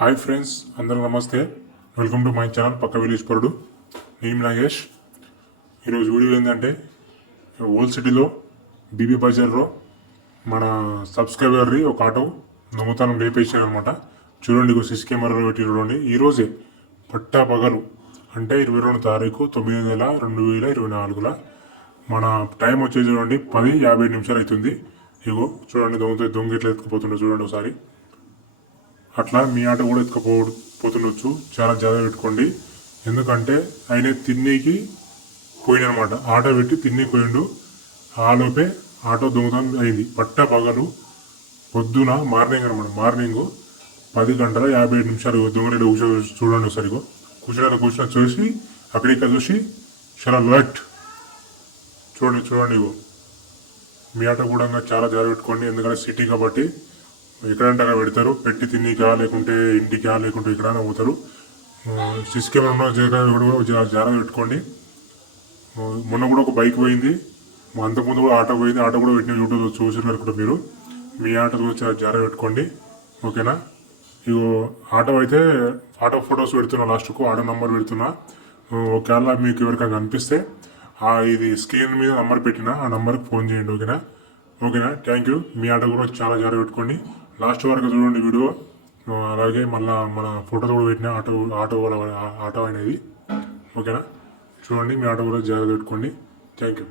Hi friends అందరూ నమస్తే. Welcome to my channel పక్క విలేజ్ పరుడు. నేను నాగేష్. ఈరోజు వీడియో ఏంటంటే ఓల్డ్ సిటీలో బీబీ బజార్లో మన సబ్స్క్రైబర్ని ఒక ఆటో దొంగతనం లేపేసారు చూడండి ఇక సిసి కెమెరాలో పెట్టి చూడండి. ఈరోజే పట్టా పగలు అంటే ఇరవై రెండు తారీఖు తొమ్మిది నెల రెండు వేల ఇరవై నాలుగుల మన టైం వచ్చేసి చూడండి పది యాభై నిమిషాలు అవుతుంది. ఇగో చూడండి దొంగ దొంగ ఎట్లా ఎత్తుకుపోతుండే చూడండి ఒకసారి. అట్లా మీ ఆట కూడా ఎత్తుకపో పోతుండొచ్చు చాలా జాగ్రత్త పెట్టుకోండి. ఎందుకంటే ఆయన తిన్నీకి పోయినమాట ఆటో పెట్టి తిన్నీ పోయిండు. ఆలోపే ఆటో దొంగతనం అయింది. పట్ట పగలు పొద్దున మార్నింగ్ అనమాట మార్నింగ్ పది గంటల యాభై ఏడు నిమిషాలు దొంగలు కూర్చో చూడండి ఒకసారి కూర్చోడానికి కూర్చొని కూర్చొని చూసి అక్కడిక్కడ చూసి చాలా లైట్ చూడండి చూడండి ఇగో. మీ ఆట కూడా చాలా జాగ్రత్త పెట్టుకోండి. ఎందుకంటే సిటీ కాబట్టి ఎక్కడంటే అక్కడ పెడతారు? పెట్టి తిన్నీకా లేకుంటే ఇంటికా లేకుంటే ఎక్కడైనా పోతారు? సిసి కెమెరా ఉన్న జగన్ కూడా జాగ్రత్త పెట్టుకోండి. మొన్న కూడా ఒక బైక్ పోయింది. మా అంతకుముందు కూడా ఆటో పోయింది. ఆటో కూడా పెట్టిన యూట్యూబ్ చూసారు అనుకుంటే మీరు. మీ ఆటో కూడా చాలా జాగ్రత్త పెట్టుకోండి. ఓకేనా? ఇగో ఆటో అయితే ఆటో ఫొటోస్ పెడుతున్నా లాస్ట్కు ఆటో నంబర్ పెడుతున్నా. ఒకవేళ మీకు ఎవరికైనా కనిపిస్తే ఆ ఇది స్క్రీన్ మీద నంబర్ పెట్టిన ఆ నంబర్కి ఫోన్ చేయండి ఓకేనా? ఓకేనా? Thank you. మీ ఆటో కూడా చాలా జాగ్రత్త పెట్టుకోండి. లాస్ట్ వరకు చూడండి వీడియో. అలాగే మళ్ళీ మన ఫోటోలు కూడా పెట్టిన ఆటో ఆటో వాళ్ళ- ఆటో అనేది. ఓకేనా? చూడండి మీ ఆటో కూడా జాగ్రత్త పెట్టుకోండి. Thank you.